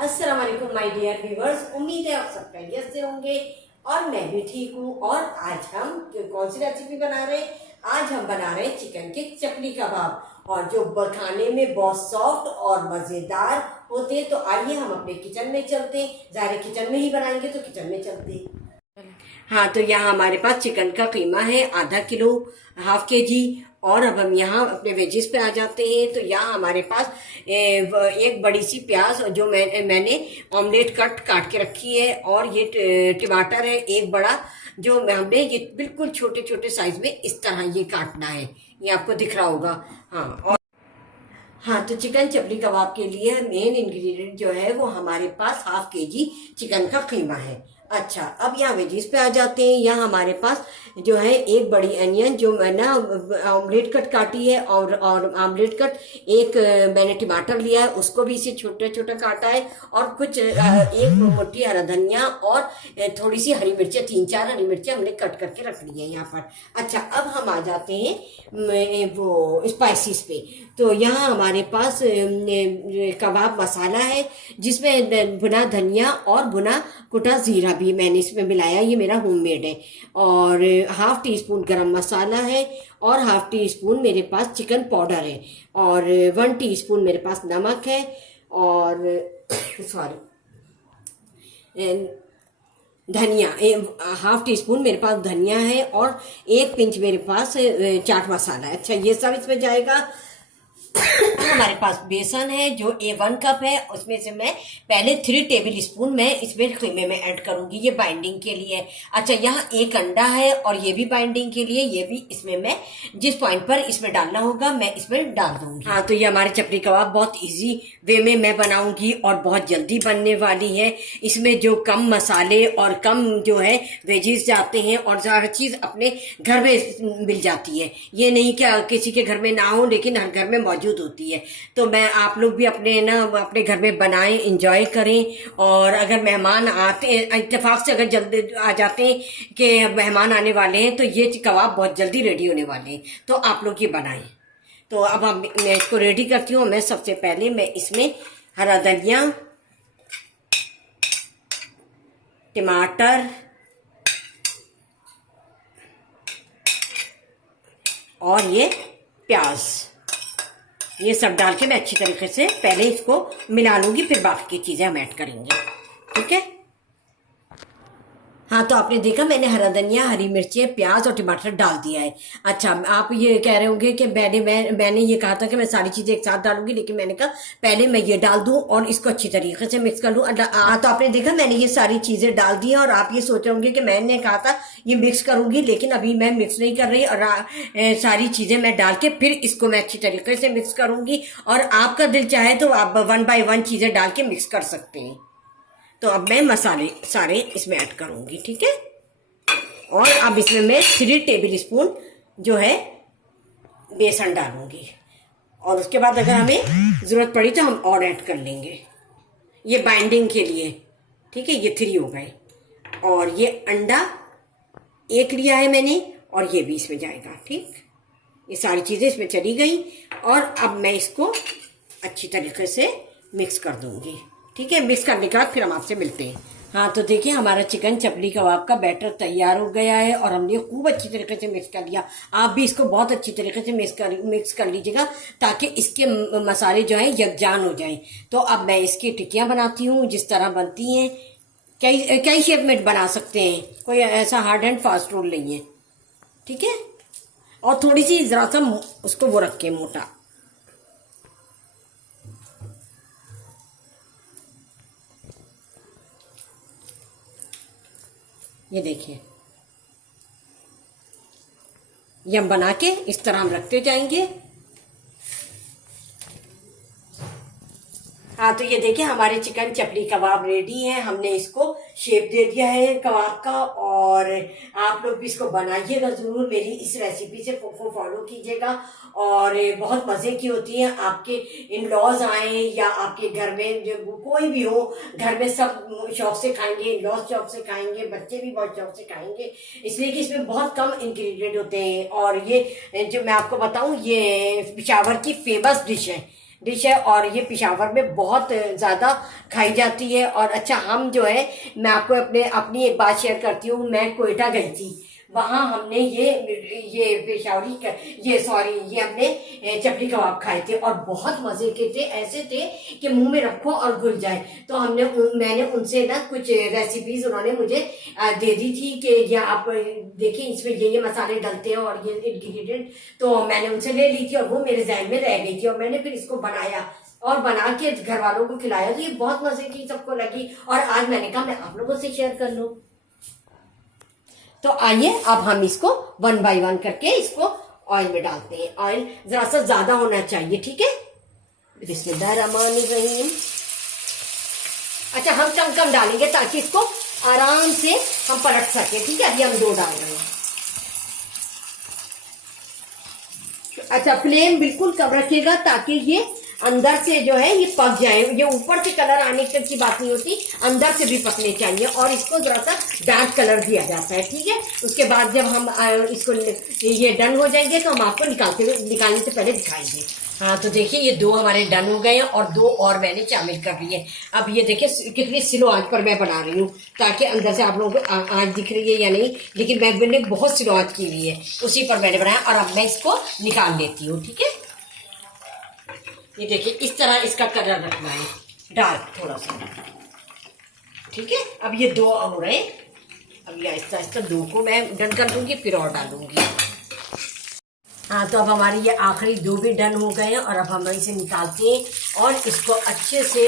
अस्सलाम वालेकुम my dear viewers, उम्मीद है आप सब खैरियत से होंगे और मैं भी ठीक हूँ। और आज हम कौन सी रेसिपी बना रहे हैं? आज हम बना रहे हैं चिकन के चपली कबाब, और जो खाने में बहुत सॉफ्ट और मज़ेदार होते हैं। तो आइए हम अपने किचन में चलते हैं। ज़ाहिर किचन में ही बनाएंगे तो किचन में चलते हैं। हाँ, तो यहाँ हमारे पास चिकन का कीमा है आधा किलो, हाफ के जी। और अब हम यहाँ अपने वेजिस पे आ जाते हैं। तो यहाँ हमारे पास एक बड़ी सी प्याज जो मैंने ऑमलेट काट के रखी है, और ये टमाटर है एक बड़ा, जो हमने ये बिल्कुल छोटे छोटे साइज में इस तरह ये काटना है। ये आपको दिख रहा होगा। हाँ, और हाँ, तो चिकन चपली कबाब के लिए मेन इंग्रेडिएंट जो है वो हमारे पास हाफ के जी चिकन का कीमा है। अच्छा, अब यहाँ वेजिस पे आ जाते हैं। यहाँ हमारे पास जो है एक बड़ी अनियन जो मैंने ऑमलेट कट काटी है, और ऑमलेट कट एक मैंने टमाटर लिया है, उसको भी इसे छोटा छोटा काटा है, और कुछ एक मोटी हरा धनिया और थोड़ी सी हरी मिर्चें, 3-4 हरी मिर्चें हमने कट करके रख ली है यहाँ पर। अच्छा, अब हम आ जाते हैं वो स्पाइसिस पे। तो यहाँ हमारे पास कबाब मसाला है, जिसमें भुना धनिया और भुना कुटा जीरा भी मैंने इसमें मिलाया, ये मेरा होममेड है। और हाफ टी स्पून गरम मसाला है, और हाफ टी स्पून मेरे पास चिकन पाउडर है, और 1 टीस्पून मेरे पास नमक है, और सॉरी धनिया, हाफ टी स्पून मेरे पास धनिया है, और 1 पिंच मेरे पास चाट मसाला है। अच्छा, ये सब इसमें जाएगा। हमारे पास बेसन है जो 1 कप है, उसमें से मैं पहले 3 टेबल स्पून मैं इसमें कीमे में ऐड करूंगी, ये बाइंडिंग के लिए। अच्छा, यहाँ 1 अंडा है, और ये भी बाइंडिंग के लिए, ये भी इसमें मैं जिस पॉइंट पर इसमें डालना होगा मैं इसमें डाल दूंगी। हाँ, तो ये हमारे चपली कबाब बहुत इजी वे में मैं बनाऊंगी, और बहुत जल्दी बनने वाली है। इसमें जो कम मसाले और कम जो है वेजिस जाते हैं, और हर चीज अपने घर में मिल जाती है। ये नहीं कि किसी के घर में ना हो, लेकिन हर घर में मौजूद होती है। तो मैं आप लोग भी अपने घर में बनाएं, इंजॉय करें। और अगर मेहमान आते हैं, इत्तेफाक से अगर जल्दी आ जाते हैं कि मेहमान आने वाले हैं, तो ये कबाब बहुत जल्दी रेडी होने वाले हैं, तो आप लोग ये बनाएं। तो अब मैं इसको रेडी करती हूँ। मैं सबसे पहले मैं इसमें हरा धनिया, टमाटर और ये प्याज, ये सब डाल के मैं अच्छी तरीके से पहले इसको मिला लूंगी, फिर बाकी की चीजें हम ऐड करेंगे। ठीक है। हाँ, तो आपने देखा मैंने हरा धनिया, हरी मिर्चें, प्याज और टमाटर डाल दिया है। अच्छा, आप ये कह रहे होंगे कि मैंने ये कहा था कि मैं सारी चीजें एक साथ डालूंगी, लेकिन मैंने कहा पहले मैं ये डाल दूं और इसको अच्छी तरीके से मिक्स कर लूं। तो आपने देखा मैंने ये सारी चीजें डाल दी हैं, और आप ये सोच रहे होंगे कि मैंने कहा था ये मिक्स करूंगी, लेकिन अभी मैं मिक्स नहीं कर रही, और सारी चीजें मैं डाल के फिर इसको मैं अच्छी तरीके से मिक्स करूंगी। और आपका दिल चाहे तो आप 1 बाय 1 चीजें डाल के मिक्स कर सकते हैं। तो अब मैं मसाले सारे इसमें ऐड करूंगी। ठीक है। और अब इसमें मैं 3 टेबल स्पून जो है बेसन डालूंगी, और उसके बाद अगर हमें जरूरत पड़ी तो हम और ऐड कर लेंगे, ये बाइंडिंग के लिए। ठीक है, ये 3 हो गए। और ये अंडा 1 लिया है मैंने, और ये भी इसमें जाएगा। ठीक, ये सारी चीजें इसमें चली गई, और अब मैं इसको अच्छी तरीके से मिक्स कर दूंगी। ठीक है, मिक्स करने के बाद फिर हम आपसे मिलते हैं। हाँ, तो देखिए हमारा चिकन चपली कबाब का बैटर तैयार हो गया है, और हमने खूब अच्छी तरीके से मिक्स कर लिया। आप भी इसको बहुत अच्छी तरीके से मिक्स कर लीजिएगा, ताकि इसके मसाले जो है यकजान हो जाएं। तो अब मैं इसकी टिक्कियाँ बनाती हूँ, जिस तरह बनती हैं। कई शेप में बना सकते हैं, कोई ऐसा हार्ड एंड फास्ट रूल नहीं है। ठीक है। और थोड़ी सी जरा सा उसको वो रखें मोटा। ये देखिए, ये हम बना के इस तरह हम रखते जाएंगे। हाँ, तो ये देखिए हमारे चिकन चपली कबाब रेडी है। हमने इसको शेप दे दिया है कबाब का, और आप लोग भी इसको बनाइएगा जरूर। मेरी इस रेसिपी से फॉलो कीजिएगा, और बहुत मजे की होती है। आपके इन लॉज आए या आपके घर में जो कोई भी हो, घर में सब शौक से खाएंगे, इन लॉज शौक से खाएंगे, बच्चे भी बहुत शौक से खाएंगे, इसलिए कि इसमें बहुत कम इंग्रेडिएंट होते हैं। और ये जो मैं आपको बताऊं, ये पिशावर की फेमस डिश है। डिश है और ये पेशावर में बहुत ज़्यादा खाई जाती है। और अच्छा, हम जो है, मैं आपको अपनी एक बात शेयर करती हूँ। मैं कोयटा गई थी, वहाँ हमने ये पेशावरी ये हमने चपली कबाब खाए थे और बहुत मजे के थे। ऐसे थे कि मुंह में रखो और घुल जाए। तो मैंने उनसे ना कुछ रेसिपीज उन्होंने मुझे दे दी थी कि ये आप देखिए, इसमें ये मसाले डलते हैं और ये इंग्रेडिएंट। तो मैंने उनसे ले ली थी और वो मेरे जहन में रह गई थी और मैंने फिर इसको बनाया और बना के घर वालों को खिलाया। तो ये बहुत मजे की सबको लगी और आज मैंने कहा मैं आप लोगों से शेयर कर लूं। तो आइए अब हम इसको 1 बाय 1 करके इसको ऑयल में डालते हैं। ऑयल जरा सा ज्यादा होना चाहिए, ठीक है। बिस्मिल्लाहिर्रहमानिर्रहीम। अच्छा, हम कम डालेंगे ताकि इसको आराम से हम पलट सके, ठीक है। अभी हम 2 डाल रहे हैं। अच्छा, फ्लेम बिल्कुल कम रखिएगा ताकि ये अंदर से जो है ये पक जाए। ये ऊपर से कलर आने तक की बात नहीं होती, अंदर से भी पकने चाहिए और इसको जरा सा डार्क कलर दिया जाता है, ठीक है। उसके बाद जब हम इसको ये डन हो जाएंगे तो हम आपको निकालने से पहले दिखाएंगे। हाँ, तो देखिए ये 2 हमारे डन हो गए हैं और 2 और मैंने शामिल कर लिए। अब ये देखिए कितनी स्लो आंच पर मैं बना रही हूँ ताकि अंदर से आप लोगों को आंच दिख रही है या नहीं, लेकिन मैंने बहुत स्लो आंच की हुई है, उसी पर मैंने बनाया। और अब मैं इसको निकाल लेती हूँ, ठीक है। ये देखिए इस तरह इसका कलर रखना है, डार्क थोड़ा सा, ठीक है। अब ये 2 हो रहे हैं। अब ये आहिस्ता आहिस्ता 2 को मैं डन कर दूंगी, फिर और डालूंगी। हाँ, तो अब हमारी ये आखिरी 2 भी डन हो गए हैं और अब हम इसे निकालते हैं और इसको अच्छे से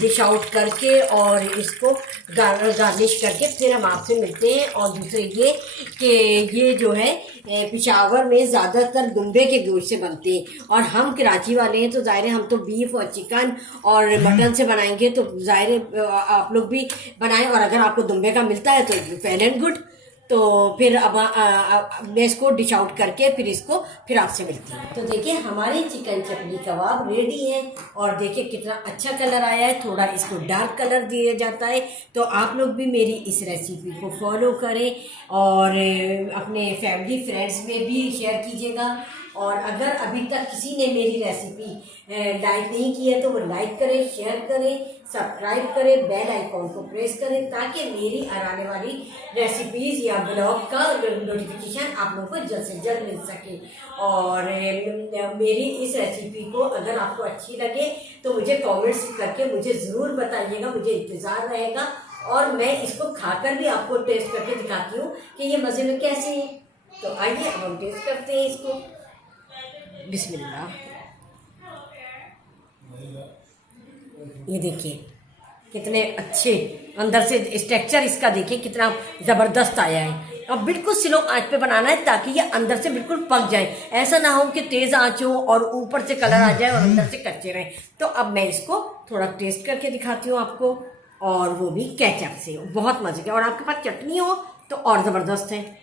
डिश आउट करके और इसको गार्निश करके फिर हम आपसे मिलते हैं। और दूसरे ये कि ये जो है पेशावर में ज़्यादातर दुम्बे के गोश्त से बनते हैं और हम कराची वाले हैं, तो ज़ाहिर है हम तो बीफ और चिकन और मटन से बनाएंगे, तो ज़ाहिर है आप लोग भी बनाएं। और अगर आपको दुम्बे का मिलता है तो वेल एंड गुड। तो फिर अब मैं इसको डिश आउट करके फिर आपसे मिलती हूँ। तो देखिए हमारे चिकन चपली कबाब रेडी है और देखिए कितना अच्छा कलर आया है। थोड़ा इसको डार्क कलर दिया जाता है। तो आप लोग भी मेरी इस रेसिपी को फॉलो करें और अपने फैमिली फ्रेंड्स में भी शेयर कीजिएगा। और अगर अभी तक किसी ने मेरी रेसिपी लाइक नहीं की है तो वो लाइक करें, शेयर करें, सब्सक्राइब करें, बेल आइकॉन को प्रेस करें ताकि मेरी आने वाली रेसिपीज़ या ब्लॉग का नोटिफिकेशन आप लोगों को जल्द से जल्द मिल सके। और मेरी इस रेसिपी को अगर आपको अच्छी लगे तो मुझे कमेंट्स करके मुझे ज़रूर बताइएगा, मुझे इंतज़ार रहेगा। और मैं इसको खाकर भी आपको टेस्ट करके दिखाती हूँ कि ये मज़े में कैसे है। तो आइए अब हम टेस्ट करते हैं इसको। बिस्मिल्लाह। ये देखिए कितने अच्छे अंदर से स्ट्रक्चर इसका देखिए कितना ज़बरदस्त आया है। अब बिल्कुल स्लो आंच पे बनाना है ताकि ये अंदर से बिल्कुल पक जाए। ऐसा ना हो कि तेज़ आंच हो और ऊपर से कलर आ जाए और अंदर से कच्चे रहे। तो अब मैं इसको थोड़ा टेस्ट करके दिखाती हूँ आपको, और वो भी केचप से। बहुत मजे का। और आपके पास चटनी हो तो और ज़बरदस्त है।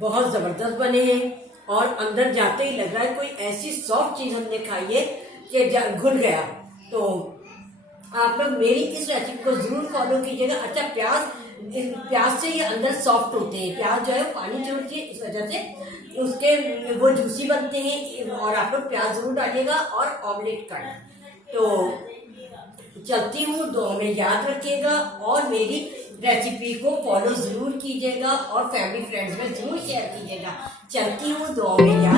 बहुत ज़बरदस्त बने हैं और अंदर जाते ही लग रहा है कोई ऐसी सॉफ्ट चीज़ हमने खाई है कि घुल गया। तो आप लोग मेरी इस रेसिपी को ज़रूर फॉलो कीजिएगा। अच्छा, प्याज से ये अंदर सॉफ्ट होते हैं। प्याज जो है पानी छोड़ती है, इस वजह से उसके वो जूसी बनते हैं। और आप लोग प्याज ज़रूर डालिएगा और ऑमलेट करना। तो चलती हूँ, दुआ में याद रखिएगा और मेरी रेसिपी को फॉलो ज़रूर कीजिएगा और फैमिली फ्रेंड्स में ज़रूर शेयर कीजिएगा। चलती हूँ, दुआ में याद